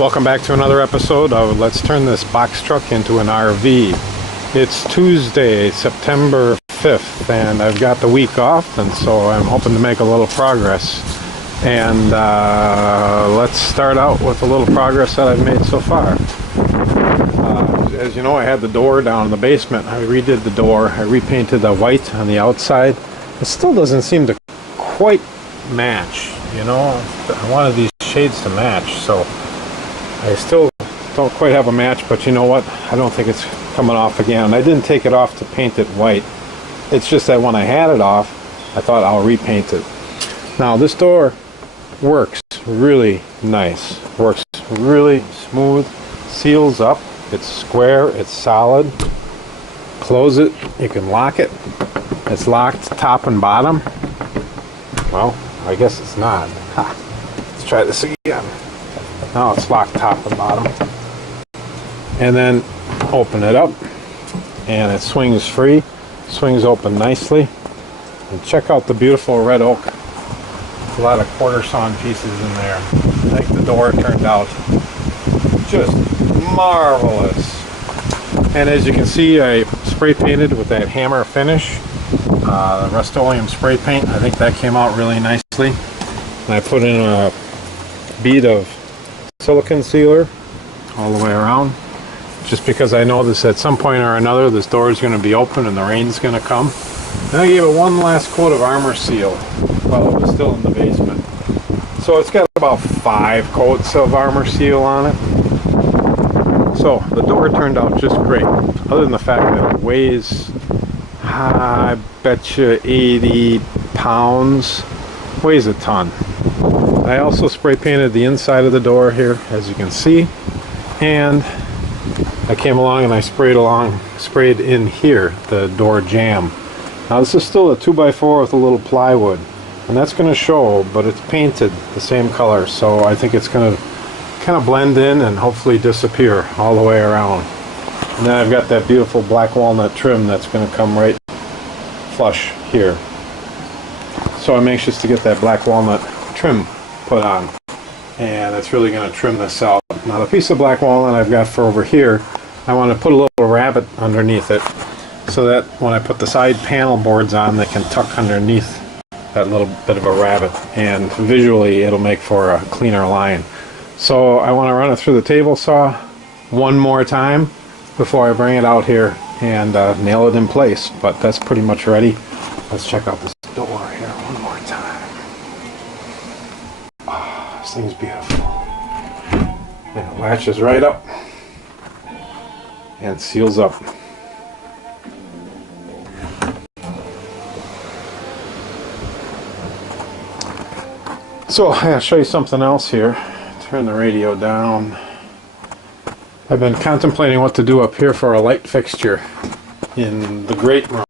Welcome back to another episode of Let's Turn This Box Truck into an RV. It's Tuesday, September 5th, and I've got the week off, and so I'm hoping to make a little progress. And let's start out with a little progress that I've made so far. As you know, I had the door down in the basement. I redid the door. I repainted the white on the outside. It still doesn't seem to quite match, you know. I wanted these shades to match, so I still don't quite have a match, but you know what? I don't think it's coming off again. I didn't take it off to paint it white. It's just that when I had it off, I thought I'll repaint it. Now this door works really nice. Works really smooth. Seals up. It's square. It's solid. Close it. You can lock it. It's locked top and bottom. Well, I guess it's not. Ha. Let's try this again. Now it's locked top and bottom. And then open it up and it swings free, swings open nicely. And check out the beautiful red oak. A lot of quarter sawn pieces in there. I think the door turned out just marvelous. And as you can see, I spray painted with that hammer finish, Rust-Oleum spray paint. I think that came out really nicely. And I put in a bead of silicone sealer all the way around, just because I know this at some point or another this door is going to be open and the rain's going to come. And I gave it one last coat of armor seal while it was still in the basement. So it's got about 5 coats of armor seal on it. So the door turned out just great, other than the fact that it weighs, I bet you 80 pounds, weighs a ton. I also spray painted the inside of the door here, as you can see, and I came along and I sprayed in here the door jamb. Now this is still a 2x4 with a little plywood, and that's going to show, but it's painted the same color, so I think it's going to kind of blend in and hopefully disappear all the way around. And then I've got that beautiful black walnut trim that's going to come right flush here. So I'm anxious to get that black walnut trim put on, and it's really going to trim this out. Now the piece of black walnut I've got for over here, I want to put a little rabbet underneath it so that when I put the side panel boards on, they can tuck underneath that little bit of a rabbet, and visually it'll make for a cleaner line. So I want to run it through the table saw one more time before I bring it out here and nail it in place, but that's pretty much ready. Let's check out this door here one more time. This thing's beautiful. And it latches right up and seals up. So I'll show you something else here. Turn the radio down. I've been contemplating what to do up here for a light fixture in the great room.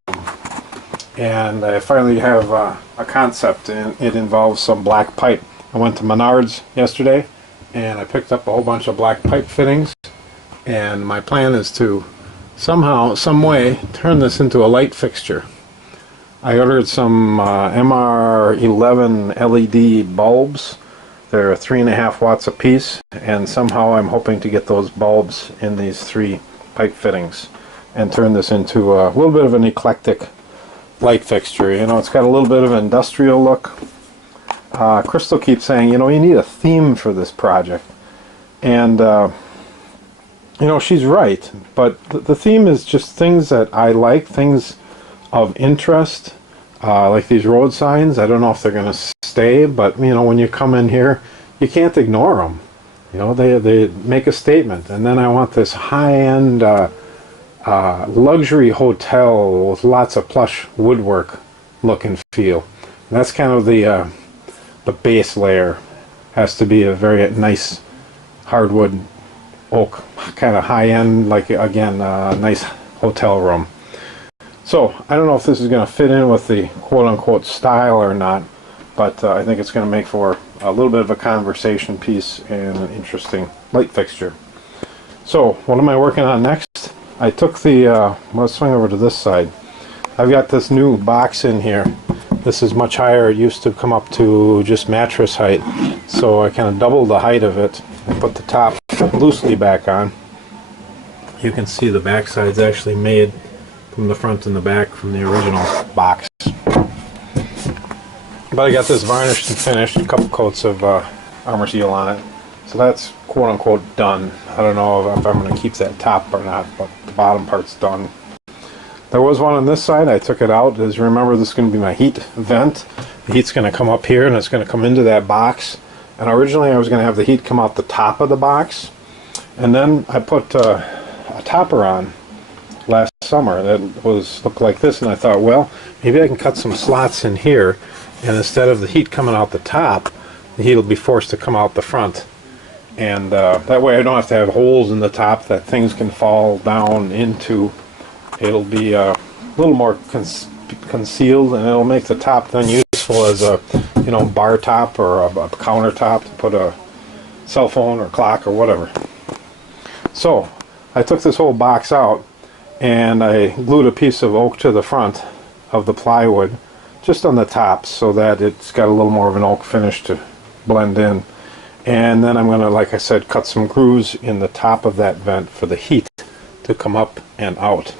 And I finally have a concept, and it involves some black pipe. I went to Menards yesterday and I picked up a whole bunch of black pipe fittings, and my plan is to somehow, some way, turn this into a light fixture. I ordered some MR11 LED bulbs. They're 3.5 watts a piece, and somehow I'm hoping to get those bulbs in these 3 pipe fittings and turn this into a little bit of an eclectic light fixture. You know, it's got a little bit of an industrial look. Crystal keeps saying, you know, you need a theme for this project, and you know, she's right, but the theme is just things that I like, things of interest, like these road signs. I don't know if they're going to stay, but you know, when you come in here, you can't ignore them. You know, they make a statement. And then I want this high-end luxury hotel with lots of plush woodwork look and feel. And that's kind of the base layer. Has to be a very nice hardwood oak, kind of high-end, like, again, nice hotel room. So I don't know if this is going to fit in with the quote-unquote style or not, but I think it's going to make for a little bit of a conversation piece and an interesting light fixture. So what am I working on next? I took the, let's swing over to this side. I've got this new box in here. This is much higher. It used to come up to just mattress height, so I kind of doubled the height of it I put the top loosely back on. You can see the back side's actually made from the front and the back from the original box. But I got this varnished and finished, a couple coats of Armor Seal on it. So that's quote-unquote done. I don't know if I'm going to keep that top or not, but the bottom part's done. There was one on this side. I took it out. As you remember, this is going to be my heat vent. The heat's going to come up here and it's going to come into that box. And originally I was going to have the heat come out the top of the box. And then I put a topper on last summer that looked like this, and I thought, well, maybe I can cut some slots in here, and instead of the heat coming out the top, the heat will be forced to come out the front. And that way I don't have to have holes in the top that things can fall down into. It'll be a little more concealed, and it'll make the top then useful as a bar top or a countertop to put a cell phone or clock or whatever. So I took this whole box out and I glued a piece of oak to the front of the plywood just on the top so that it's got a little more of an oak finish to blend in. And then I'm going to, like I said, cut some grooves in the top of that vent for the heat to come up and out.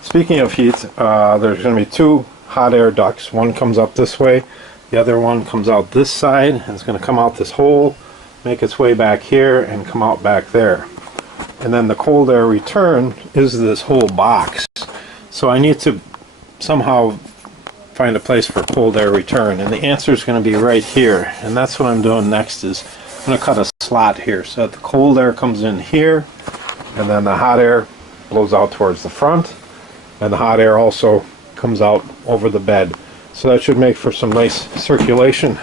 Speaking of heat, there's going to be two hot air ducts. One comes up this way, the other one comes out this side, and it's going to come out this hole, make its way back here, and come out back there. And then the cold air return is this whole box. So I need to somehow find a place for cold air return, and the answer is going to be right here. And that's what I'm doing next. Is I'm going to cut a slot here so that the cold air comes in here, and then the hot air blows out towards the front, and the hot air also comes out over the bed. So that should make for some nice circulation.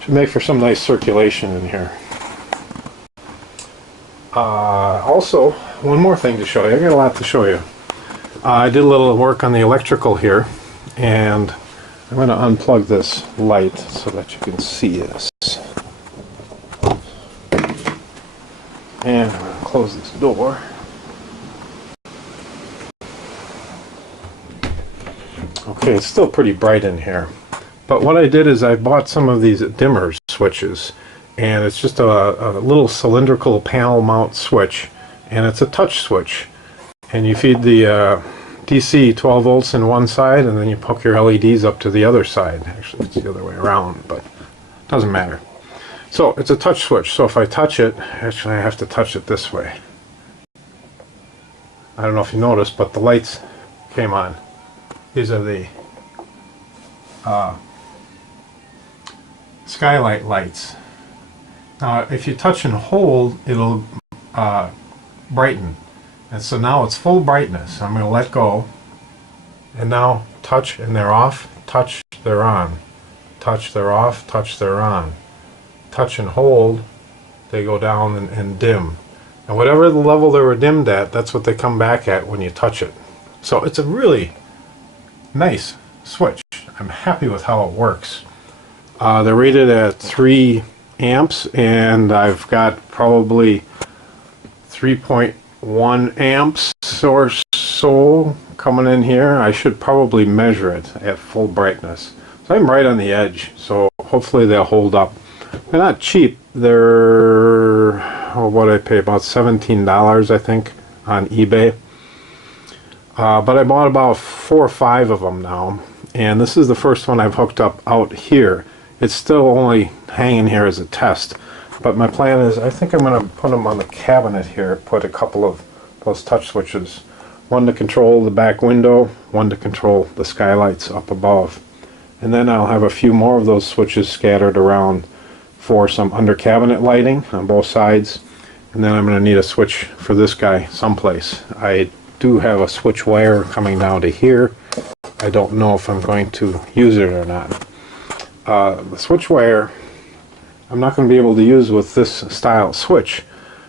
Should make for some nice circulation in here. Also, one more thing to show you. I got a lot to show you. I did a little work on the electrical here, and I'm going to unplug this light so that you can see this. And I'm going to close this door. Okay, it's still pretty bright in here. But what I did is I bought some of these dimmer switches, and it's just a little cylindrical panel mount switch, and it's a touch switch. And you feed the DC 12 volts in one side, and then you hook your LEDs up to the other side. Actually, it's the other way around, but it doesn't matter. So it's a touch switch, so if I touch it, actually I have to touch it this way. I don't know if you noticed, but the lights came on. These are the skylight lights. Now if you touch and hold, it'll brighten. And so now it's full brightness. I'm going to let go. And now touch and they're off, touch, they're on. Touch, they're off, touch, they're on. Touch and hold, they go down and dim. And whatever the level they were dimmed at, that's what they come back at when you touch it. So it's a really nice switch. I'm happy with how it works. They're rated at 3 amps, and I've got probably 3.1 amps or so coming in here. I should probably measure it at full brightness. So I'm right on the edge, so hopefully they'll hold up. They're not cheap. They're, what I pay, about $17 I think on eBay. But I bought about 4 or 5 of them now, and this is the first one I've hooked up out here. It's still only hanging here as a test, but my plan is I think I'm going to put them on the cabinet here, put a couple of those touch switches, one to control the back window, one to control the skylights up above, and then I'll have a few more of those switches scattered around for some under cabinet lighting on both sides, and then I'm going to need a switch for this guy someplace. I do have a switch wire coming down to here. I don't know if I'm going to use it or not. The switch wire I'm not going to be able to use with this style switch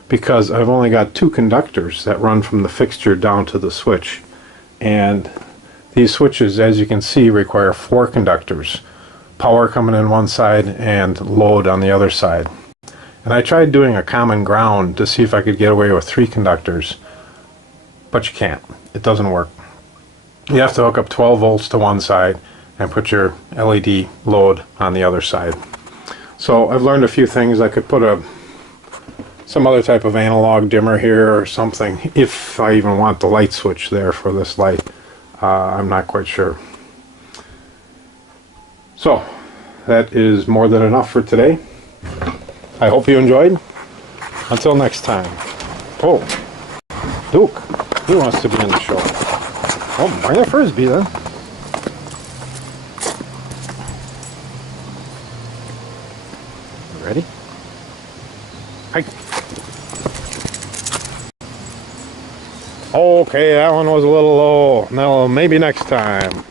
because I've only got 2 conductors that run from the fixture down to the switch, and these switches, as you can see, require 4 conductors, power coming in one side and load on the other side. And I tried doing a common ground to see if I could get away with 3 conductors, but you can't. It doesn't work. You have to hook up 12 volts to one side and put your LED load on the other side. So I've learned a few things. I could put some other type of analog dimmer here or something, if I even want the light switch there for this light. I'm not quite sure. So that is more than enough for today. I hope you enjoyed. Until next time. Oh, Duke, he wants to be in the show. Oh, bring a Frisbee then. Ready? Hi. Okay, that one was a little low. No, maybe next time.